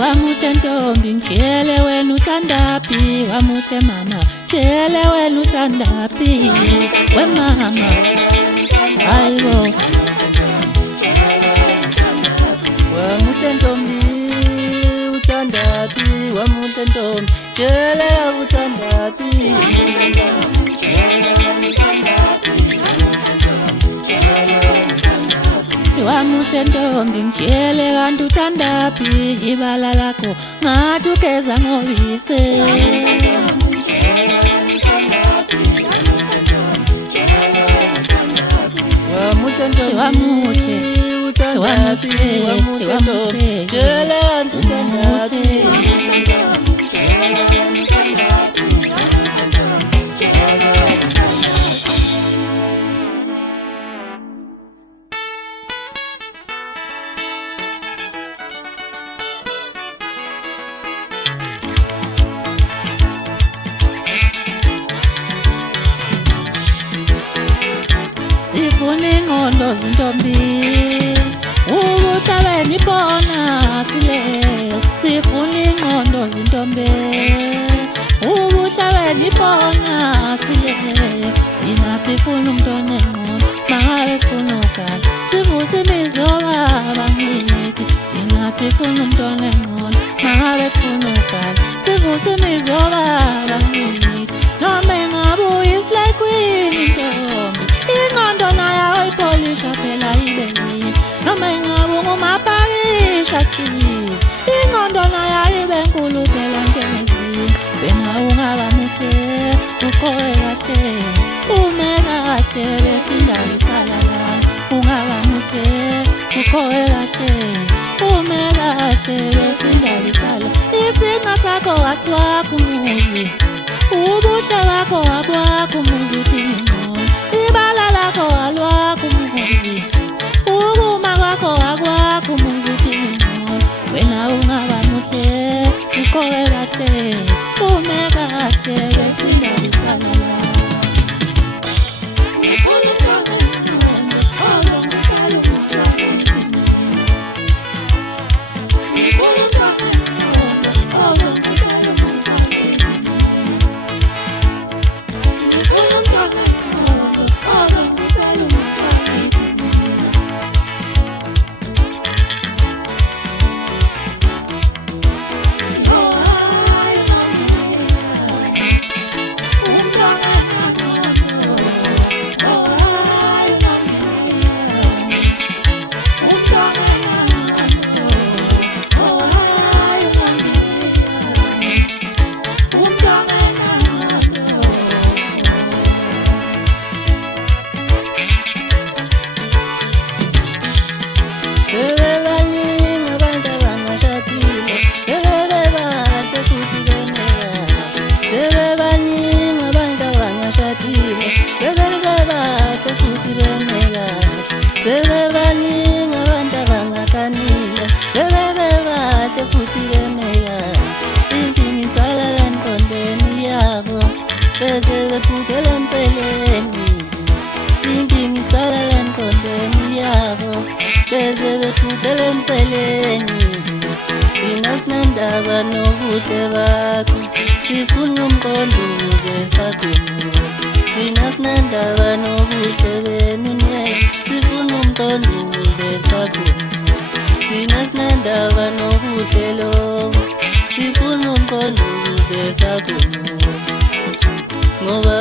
Wamuhle ntombi ngitshele wena uthandaphi, wamuhle mama ngitshele wena uthandaphi wemama hayibo. Wamuhle ntombi uthandaphi, wamuhle ntombi ngitshele uthandaphi. Wamuhle ntombi ngitshele kanti uthandaphi, ibala lakho ngathi ugeza ngobise. Wamuhle ntombi wamuhle uthandaphi, wamuhle ntombi ngitshele kanti uthandaphi. Sifuna ingqondo zintombi ubuhlabeni bona sileyo. Sifuna ingqondo zintombi ubuhlabeni bona sileyo. Thina sifuna umntwana engqondo mangabe sifuna ukala sivuse imizoba bangithi. Thina sifuna umntwana engqondo mangabe sifuna ukala sivuse imizoba bangithi. Noma engabe uyislay queen intombi ingqondo nayo ayipolisha phela ibe yini. Noma engabe ungumapakisha sini ingqondo nayo ayibe nkulu phela njengezinye. Wena ungaba muhle uqoke kahle ume kahle besindalisala la. Ungaba muhle uqoke kahle ume kahle besindalisala. Isinqa sakho wathwakho umuzi, ubuhle bakho wabwakho umuzi udingo. Ibala lakho walwakho umuzi, ukuma kwakho wakwakho umuzi udingo. Wena ungaba muhle uqoke kahle ume kahle besindalisala la. Sinasnandaba nobuhle bakho sifuna umqondo ukuze sakhona. Sinasnandaba nobuhle benu sifuna umqondo ukuze sakhona. Sinasnandaba nobuhle lobo sifuna umqondo ukuze sakhona. Ngoba